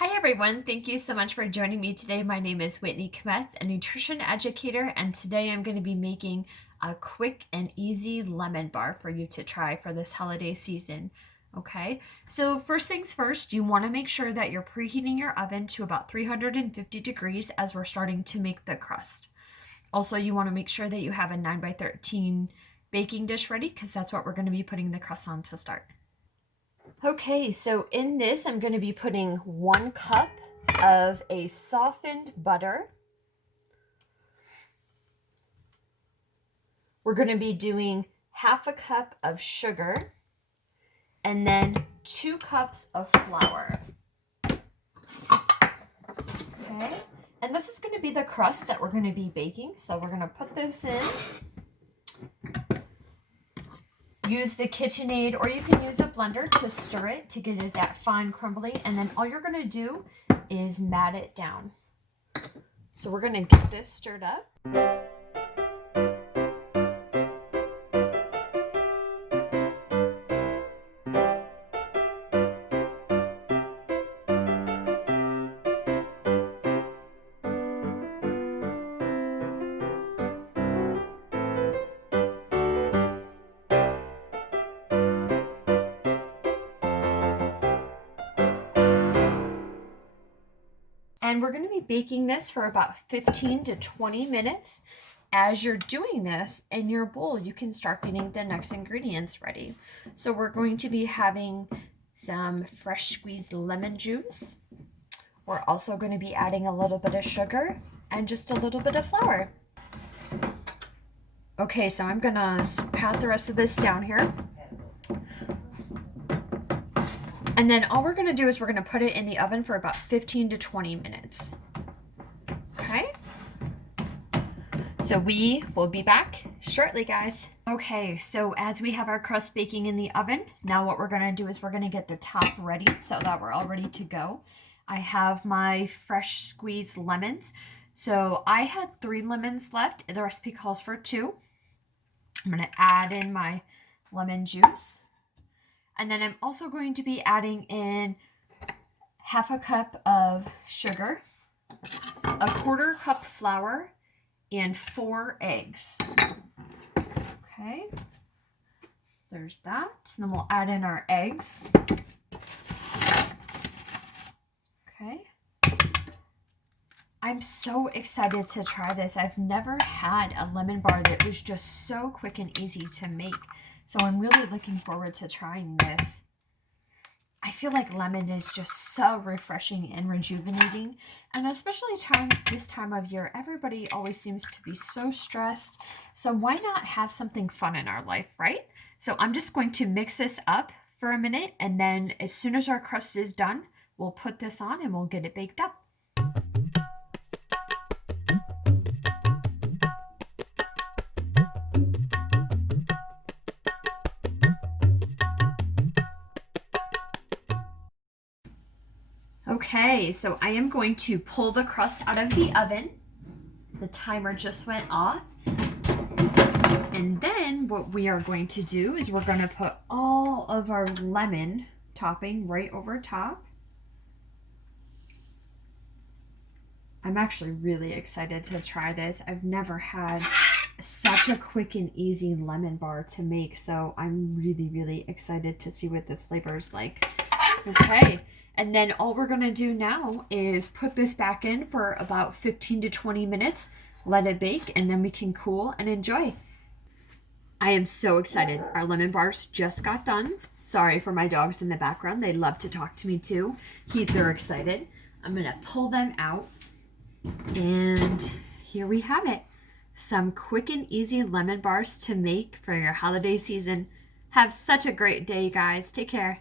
Hi everyone, thank you so much for joining me today. My name is Whitney Kmetz, a nutrition educator, and today I'm going to be making a quick and easy lemon bar for you to try for this holiday season. Okay, so first things first, you want to make sure that you're preheating your oven to about 350 degrees as we're starting to make the crust. Also, you want to make sure that you have a 9x13 baking dish ready because that's what we're going to be putting the crust on to start. Okay, so in this, I'm going to be putting 1 cup of a softened butter. We're going to be doing 1/2 cup of sugar and then 2 cups of flour. Okay, and this is going to be the crust that we're going to be baking. So we're going to put this in. Use the KitchenAid or you can use a blender to stir it to get it that fine crumbly, and then all you're going to do is mat it down. So we're going to get this stirred up. And we're going to be baking this for about 15 to 20 minutes. As you're doing this in your bowl, you can start getting the next ingredients ready. So we're going to be having some fresh squeezed lemon juice. We're also going to be adding a little bit of sugar and just a little bit of flour. Okay, so I'm going to pat the rest of this down here. And then all we're going to do is we're going to put it in the oven for about 15 to 20 minutes. Okay? So we will be back shortly, guys. Okay, so as we have our crust baking in the oven, now what we're going to do is we're going to get the top ready so that we're all ready to go. I have my fresh squeezed lemons. So I had 3 lemons left. The recipe calls for 2. I'm going to add in my lemon juice. And then I'm also going to be adding in 1/2 cup of sugar, 1/4 cup flour, and 4 eggs. Okay, there's that. And then we'll add in our eggs. Okay. I'm so excited to try this. I've never had a lemon bar that was just so quick and easy to make. So I'm really looking forward to trying this. I feel like lemon is just so refreshing and rejuvenating. And especially this time of year, everybody always seems to be so stressed. So why not have something fun in our life, right? So I'm just going to mix this up for a minute. And then as soon as our crust is done, we'll put this on and we'll get it baked up. Okay, so I am going to pull the crust out of the oven. The timer just went off. And then what we are going to do is we're going to put all of our lemon topping right over top. I'm actually really excited to try this. I've never had such a quick and easy lemon bar to make, so I'm really, really excited to see what this flavor is like. Okay. And then all we're going to do now is put this back in for about 15 to 20 minutes, let it bake, and then we can cool and enjoy. I am so excited. Our lemon bars just got done. Sorry for my dogs in the background. They love to talk to me too. They're excited. I'm going to pull them out. And here we have it. Some quick and easy lemon bars to make for your holiday season. Have such a great day, guys. Take care.